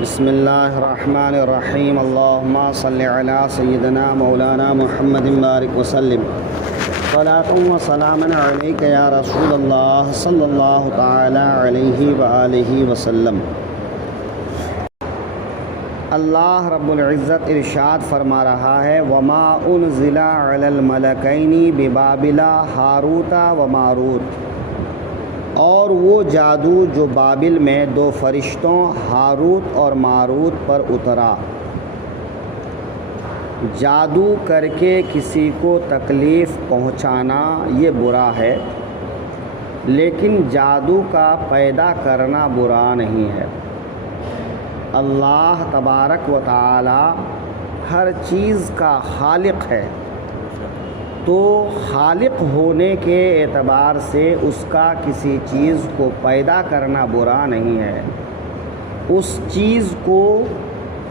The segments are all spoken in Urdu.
بسم اللہ الرحمن الرحیم اللہم صلی علی سیدنا مولانا محمد بارک وسلم صلاۃ و سلام علیک یا رسول اللہ صلی اللہ تعالی علیہ وآلہ وسلم۔ اللہ رب العزت ارشاد فرما رہا ہے وما انزل علی الملکین ببابل ہاروت و ماروت، اور وہ جادو جو بابل میں دو فرشتوں ہاروت اور ماروت پر اترا۔ جادو کر کے کسی کو تکلیف پہنچانا یہ برا ہے، لیکن جادو کا پیدا کرنا برا نہیں ہے۔ اللہ تبارک و تعالی ہر چیز کا خالق ہے، تو خالق ہونے کے اعتبار سے اس کا کسی چیز کو پیدا کرنا برا نہیں ہے، اس چیز کو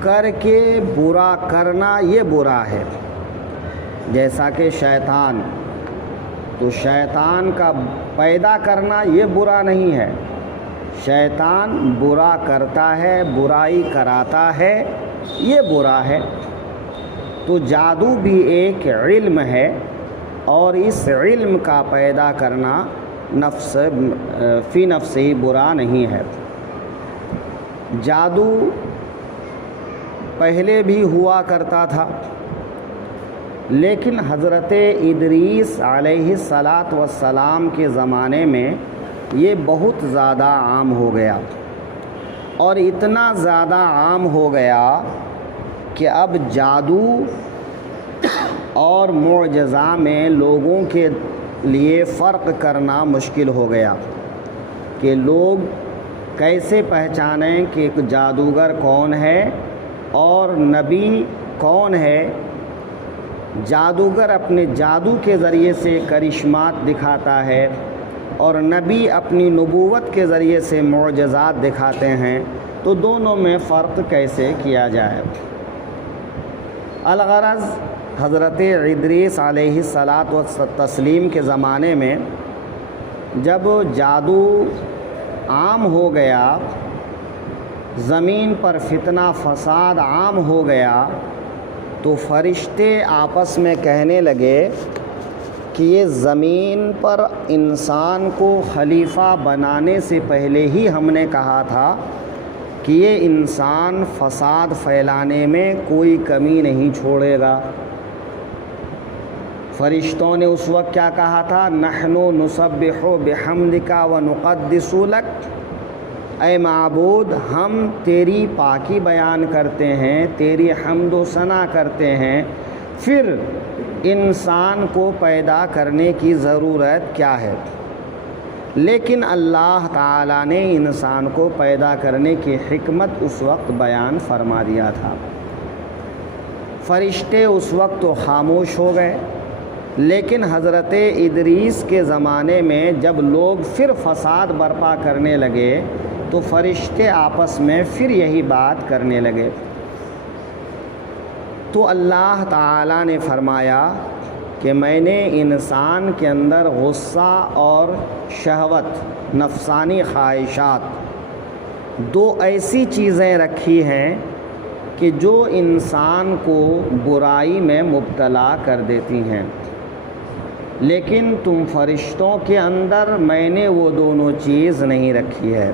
کر کے برا کرنا یہ برا ہے۔ جیسا کہ شیطان، تو شیطان کا پیدا کرنا یہ برا نہیں ہے، شیطان برا کرتا ہے، برائی کراتا ہے، یہ برا ہے۔ تو جادو بھی ایک علم ہے، اور اس علم کا پیدا کرنا فی نفس ہی برا نہیں ہے۔ جادو پہلے بھی ہوا کرتا تھا، لیکن حضرت ادریس علیہ السلام کے زمانے میں یہ بہت زیادہ عام ہو گیا، اور اتنا زیادہ عام ہو گیا کہ اب جادو اور معجزہ میں لوگوں کے لیے فرق کرنا مشکل ہو گیا کہ لوگ کیسے پہچانیں کہ جادوگر کون ہے اور نبی کون ہے۔ جادوگر اپنے جادو کے ذریعے سے کرشمات دکھاتا ہے، اور نبی اپنی نبوت کے ذریعے سے معجزات دکھاتے ہیں، تو دونوں میں فرق کیسے کیا جائے۔ الغرض حضرت ادریس علیہ السلام کے زمانے میں جب جادو عام ہو گیا، زمین پر فتنہ فساد عام ہو گیا، تو فرشتے آپس میں کہنے لگے کہ یہ زمین پر انسان کو خلیفہ بنانے سے پہلے ہی ہم نے کہا تھا کہ یہ انسان فساد پھیلانے میں کوئی کمی نہیں چھوڑے گا۔ فرشتوں نے اس وقت کیا کہا تھا؟ نحن نسبح بحمدک ونقدس لک، اے معبود ہم تیری پاکی بیان کرتے ہیں، تیری حمد و ثنا کرتے ہیں، پھر انسان کو پیدا کرنے کی ضرورت کیا ہے؟ لیکن اللہ تعالیٰ نے انسان کو پیدا کرنے کی حکمت اس وقت بیان فرما دیا تھا۔ فرشتے اس وقت تو خاموش ہو گئے، لیکن حضرت ادریس کے زمانے میں جب لوگ پھر فساد برپا کرنے لگے، تو فرشتے آپس میں پھر یہی بات کرنے لگے۔ تو اللہ تعالیٰ نے فرمایا کہ میں نے انسان کے اندر غصہ اور شہوت، نفسانی خواہشات، دو ایسی چیزیں رکھی ہیں کہ جو انسان کو برائی میں مبتلا کر دیتی ہیں، لیکن تم فرشتوں کے اندر میں نے وہ دونوں چیز نہیں رکھی ہے،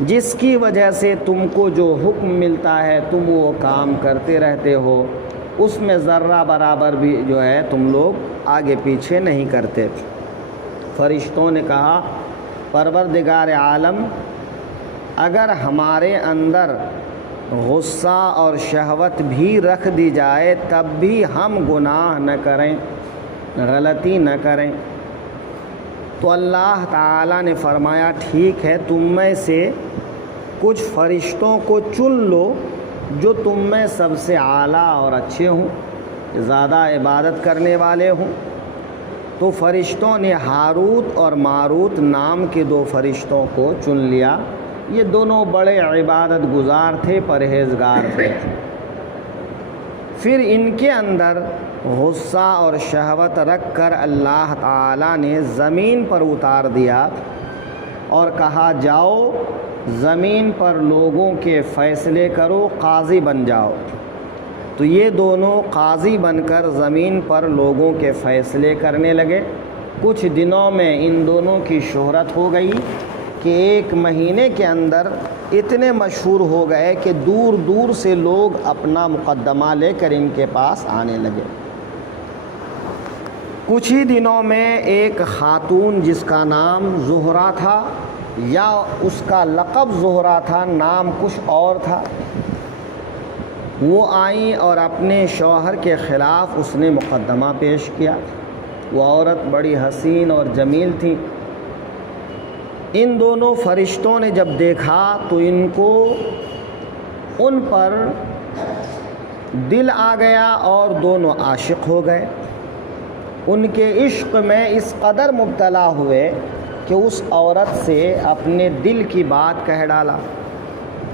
جس کی وجہ سے تم کو جو حکم ملتا ہے تم وہ کام کرتے رہتے ہو، اس میں ذرہ برابر بھی جو ہے تم لوگ آگے پیچھے نہیں کرتے۔ فرشتوں نے کہا پروردگار عالم، اگر ہمارے اندر غصہ اور شہوت بھی رکھ دی جائے تب بھی ہم گناہ نہ کریں، غلطی نہ کریں۔ تو اللہ تعالیٰ نے فرمایا ٹھیک ہے، تم میں سے کچھ فرشتوں کو چن لو جو تم میں سب سے اعلیٰ اور اچھے ہوں، زیادہ عبادت کرنے والے ہوں۔ تو فرشتوں نے ہاروت اور ماروت نام کے دو فرشتوں کو چن لیا، یہ دونوں بڑے عبادت گزار تھے، پرہیزگار تھے۔ پھر ان کے اندر غصہ اور شہوت رکھ کر اللہ تعالیٰ نے زمین پر اتار دیا اور کہا جاؤ زمین پر لوگوں کے فیصلے کرو، قاضی بن جاؤ۔ تو یہ دونوں قاضی بن کر زمین پر لوگوں کے فیصلے کرنے لگے۔ کچھ دنوں میں ان دونوں کی شہرت ہو گئی کہ ایک مہینے کے اندر اتنے مشہور ہو گئے کہ دور دور سے لوگ اپنا مقدمہ لے کر ان کے پاس آنے لگے۔ کچھ ہی دنوں میں ایک خاتون جس کا نام زہرہ تھا، یا اس کا لقب زہرہ تھا، نام کچھ اور تھا، وہ آئیں اور اپنے شوہر کے خلاف اس نے مقدمہ پیش کیا۔ وہ عورت بڑی حسین اور جمیل تھی۔ ان دونوں فرشتوں نے جب دیکھا تو ان کو ان پر دل آ گیا اور دونوں عاشق ہو گئے۔ ان کے عشق میں اس قدر مبتلا ہوئے کہ اس عورت سے اپنے دل کی بات کہہ ڈالا،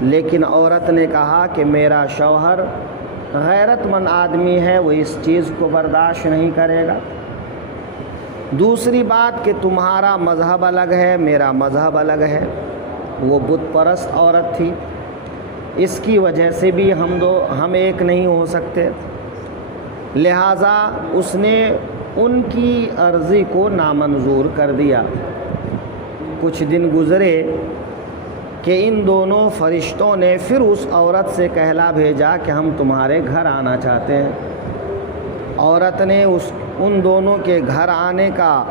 لیکن عورت نے کہا کہ میرا شوہر غیرت مند آدمی ہے، وہ اس چیز کو برداشت نہیں کرے گا۔ دوسری بات کہ تمہارا مذہب الگ ہے، میرا مذہب الگ ہے۔ وہ بت پرست عورت تھی، اس کی وجہ سے بھی ہم ایک نہیں ہو سکتے، لہٰذا اس نے ان کی عرضی کو نامنظور کر دیا۔ کچھ دن گزرے کہ ان دونوں فرشتوں نے پھر اس عورت سے کہلا بھیجا کہ ہم تمہارے گھر آنا چاہتے ہیں۔ عورت نے ان دونوں کے گھر آنے کا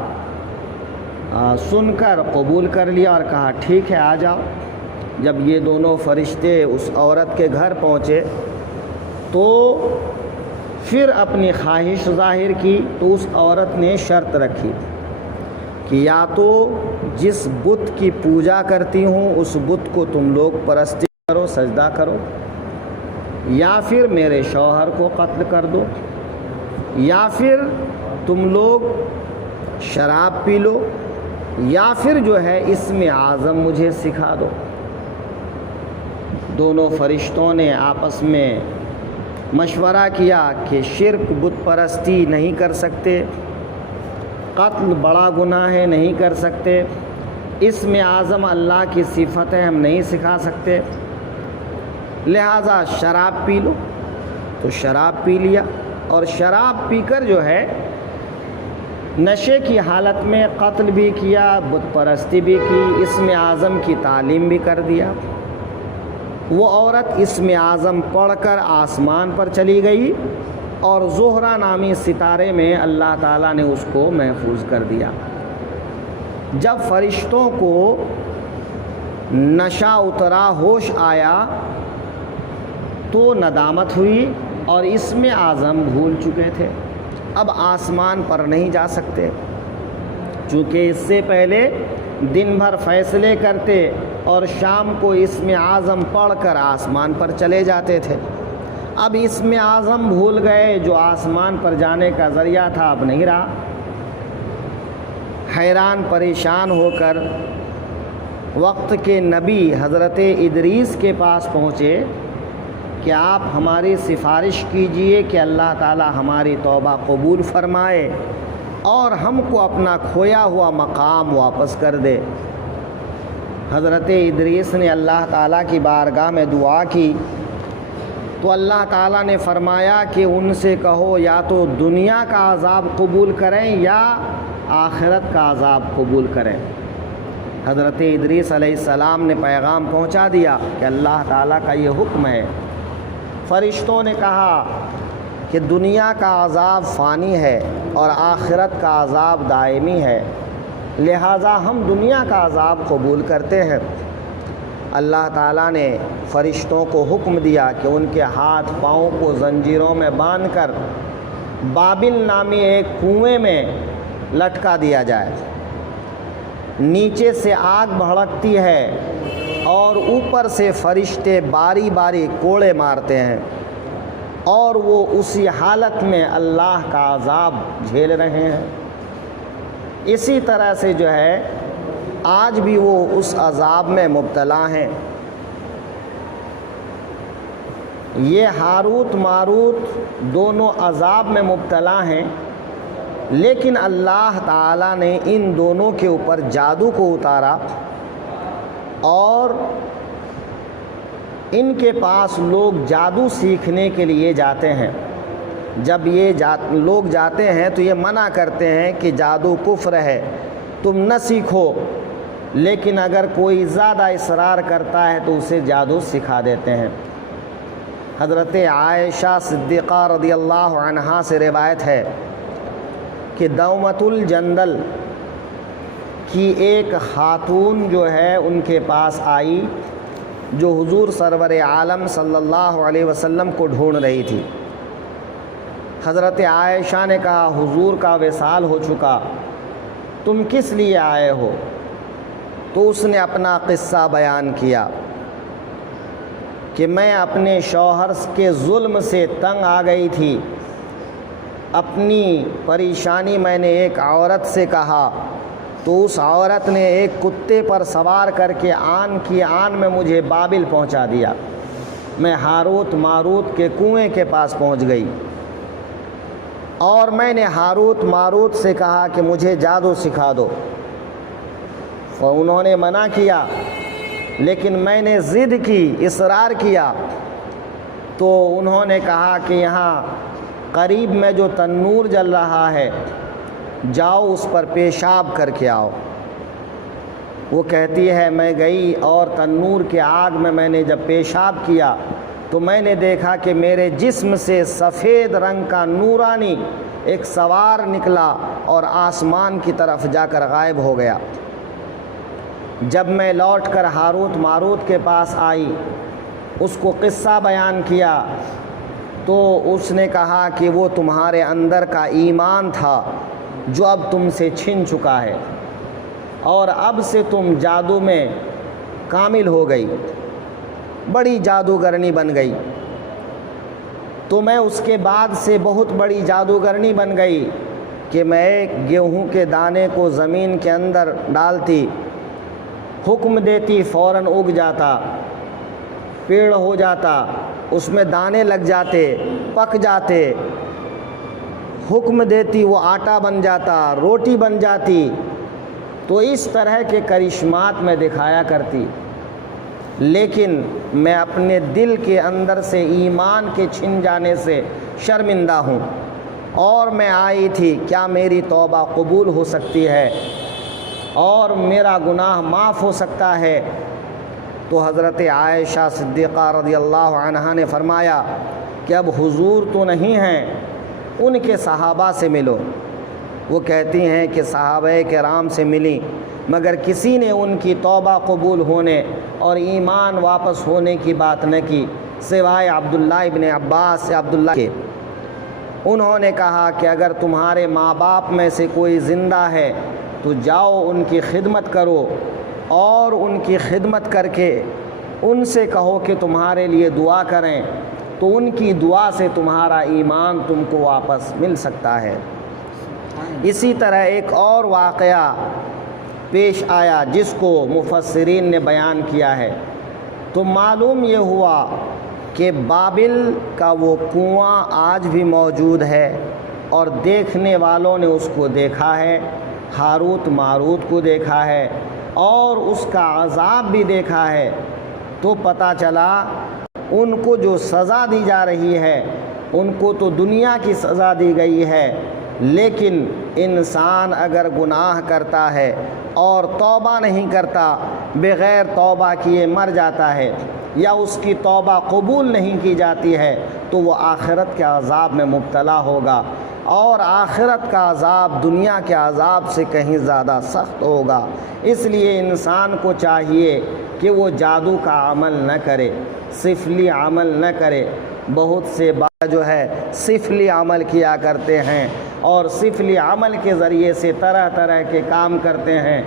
سن کر قبول کر لیا اور کہا ٹھیک ہے آ جاؤ۔ جب یہ دونوں فرشتے اس عورت کے گھر پہنچے تو پھر اپنی خواہش ظاہر کی، تو اس عورت نے شرط رکھی کہ یا تو جس بت کی پوجا کرتی ہوں اس بت کو تم لوگ پرستی کرو، سجدہ کرو، یا پھر میرے شوہر کو قتل کر دو، یا پھر تم لوگ شراب پی لو، یا پھر جو ہے اسم اعظم مجھے سکھا دو۔ دونوں فرشتوں نے آپس میں مشورہ کیا کہ شرک بت پرستی نہیں کر سکتے، قتل بڑا گناہ ہے نہیں کر سکتے، اسم اعظم اللہ کی صفت ہے ہم نہیں سکھا سکتے، لہٰذا شراب پی لو۔ تو شراب پی لیا، اور شراب پی کر جو ہے نشے کی حالت میں قتل بھی کیا، بت پرستی بھی کی، اسم اعظم کی تعلیم بھی کر دیا۔ وہ عورت اسم اعظم پڑھ کر آسمان پر چلی گئی اور زہرہ نامی ستارے میں اللہ تعالیٰ نے اس کو محفوظ کر دیا۔ جب فرشتوں کو نشہ اترا، ہوش آیا تو ندامت ہوئی اور اسم اعظم بھول چکے تھے، اب آسمان پر نہیں جا سکتے، چونکہ اس سے پہلے دن بھر فیصلے کرتے اور شام کو اسم اعظم پڑھ کر آسمان پر چلے جاتے تھے۔ اب اسم اعظم بھول گئے، جو آسمان پر جانے کا ذریعہ تھا اب نہیں رہا۔ حیران پریشان ہو کر وقت کے نبی حضرت ادریس کے پاس پہنچے کہ آپ ہماری سفارش کیجئے کہ اللہ تعالی ہماری توبہ قبول فرمائے اور ہم کو اپنا کھویا ہوا مقام واپس کر دے۔ حضرت ادریس نے اللہ تعالیٰ کی بارگاہ میں دعا کی تو اللہ تعالیٰ نے فرمایا کہ ان سے کہو یا تو دنیا کا عذاب قبول کریں یا آخرت کا عذاب قبول کریں۔ حضرت ادریس علیہ السلام نے پیغام پہنچا دیا کہ اللہ تعالیٰ کا یہ حکم ہے۔ فرشتوں نے کہا کہ دنیا کا عذاب فانی ہے اور آخرت کا عذاب دائمی ہے، لہٰذا ہم دنیا کا عذاب قبول کرتے ہیں۔ اللہ تعالیٰ نے فرشتوں کو حکم دیا کہ ان کے ہاتھ پاؤں کو زنجیروں میں باندھ کر بابل نامی ایک کنویں میں لٹکا دیا جائے۔ نیچے سے آگ بھڑکتی ہے اور اوپر سے فرشتے باری باری کوڑے مارتے ہیں اور وہ اسی حالت میں اللہ کا عذاب جھیل رہے ہیں۔ اسی طرح سے جو ہے آج بھی وہ اس عذاب میں مبتلا ہیں۔ یہ ہاروت ماروت دونوں عذاب میں مبتلا ہیں، لیکن اللہ تعالیٰ نے ان دونوں کے اوپر جادو کو اتارا اور ان کے پاس لوگ جادو سیکھنے کے لیے جاتے ہیں۔ جب یہ لوگ جاتے ہیں تو یہ منع کرتے ہیں کہ جادو کفر ہے، تم نہ سیکھو، لیکن اگر کوئی زیادہ اصرار کرتا ہے تو اسے جادو سکھا دیتے ہیں۔ حضرت عائشہ صدیقہ رضی اللہ عنہا سے روایت ہے کہ دومۃ الجندل کی ایک خاتون جو ہے ان کے پاس آئی، جو حضور سرور عالم صلی اللہ علیہ وسلم کو ڈھونڈ رہی تھی۔ حضرت عائشہ نے کہا حضور کا وصال ہو چکا، تم کس لیے آئے ہو؟ تو اس نے اپنا قصہ بیان کیا کہ میں اپنے شوہر کے ظلم سے تنگ آ گئی تھی، اپنی پریشانی میں نے ایک عورت سے کہا تو اس عورت نے ایک کتے پر سوار کر کے آن کی آن میں مجھے بابل پہنچا دیا۔ میں ہاروت ماروت کے کنویں کے پاس پہنچ گئی اور میں نے ہاروت ماروت سے کہا کہ مجھے جادو سکھا دو، انہوں نے منع کیا، لیکن میں نے ضد کی، اصرار کیا، تو انہوں نے کہا کہ یہاں قریب میں جو تنور جل رہا ہے جاؤ اس پر پیشاب کر کے آؤ۔ وہ کہتی ہے میں گئی اور تنور کے آگ میں نے جب پیشاب کیا تو میں نے دیکھا کہ میرے جسم سے سفید رنگ کا نورانی ایک سوار نکلا اور آسمان کی طرف جا کر غائب ہو گیا۔ جب میں لوٹ کر ہاروت ماروت کے پاس آئی، اس کو قصہ بیان کیا تو اس نے کہا کہ وہ تمہارے اندر کا ایمان تھا جو اب تم سے چھن چکا ہے اور اب سے تم جادو میں کامل ہو گئی، بڑی جادوگرنی بن گئی۔ تو میں اس کے بعد سے بہت بڑی جادوگرنی بن گئی کہ میں ایک گیہوں کے دانے کو زمین کے اندر ڈالتی، حکم دیتی فوراً اگ جاتا، پیڑ ہو جاتا، اس میں دانے لگ جاتے، پک جاتے، حکم دیتی وہ آٹا بن جاتا، روٹی بن جاتی۔ تو اس طرح کے کرشمات میں دکھایا کرتی، لیکن میں اپنے دل کے اندر سے ایمان کے چھن جانے سے شرمندہ ہوں اور میں آئی تھی، کیا میری توبہ قبول ہو سکتی ہے اور میرا گناہ معاف ہو سکتا ہے؟ تو حضرت عائشہ صدیقہ رضی اللہ عنہا نے فرمایا کہ اب حضور تو نہیں ہیں، ان کے صحابہ سے ملو۔ وہ کہتی ہیں کہ صحابہ کرام سے ملی، مگر کسی نے ان کی توبہ قبول ہونے اور ایمان واپس ہونے کی بات نہ کی سوائے عبداللہ ابن عباس سے عبداللہ کے۔ انہوں نے کہا کہ اگر تمہارے ماں باپ میں سے کوئی زندہ ہے تو جاؤ ان کی خدمت کرو اور ان کی خدمت کر کے ان سے کہو کہ تمہارے لیے دعا کریں، تو ان کی دعا سے تمہارا ایمان تم کو واپس مل سکتا ہے۔ اسی طرح ایک اور واقعہ پیش آیا جس کو مفسرین نے بیان کیا ہے، تو معلوم یہ ہوا کہ بابل کا وہ کنواں آج بھی موجود ہے اور دیکھنے والوں نے اس کو دیکھا ہے، ہاروت ماروت کو دیکھا ہے اور اس کا عذاب بھی دیکھا ہے۔ تو پتہ چلا ان کو جو سزا دی جا رہی ہے ان کو تو دنیا کی سزا دی گئی ہے، لیکن انسان اگر گناہ کرتا ہے اور توبہ نہیں کرتا، بغیر توبہ کیے مر جاتا ہے یا اس کی توبہ قبول نہیں کی جاتی ہے تو وہ آخرت کے عذاب میں مبتلا ہوگا، اور آخرت کا عذاب دنیا کے عذاب سے کہیں زیادہ سخت ہوگا۔ اس لیے انسان کو چاہیے کہ وہ جادو کا عمل نہ کرے، سفلی عمل نہ کرے۔ بہت سے جو ہے سفلی عمل کیا کرتے ہیں اور سفلی عمل کے ذریعے سے طرح طرح کے کام کرتے ہیں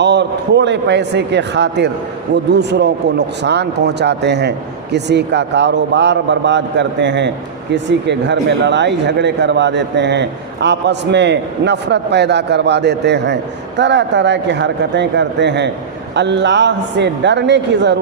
اور تھوڑے پیسے کے خاطر وہ دوسروں کو نقصان پہنچاتے ہیں، کسی کا کاروبار برباد کرتے ہیں، کسی کے گھر میں لڑائی جھگڑے کروا دیتے ہیں، آپس میں نفرت پیدا کروا دیتے ہیں، طرح طرح کی حرکتیں کرتے ہیں۔ اللہ سے ڈرنے کی ضرورت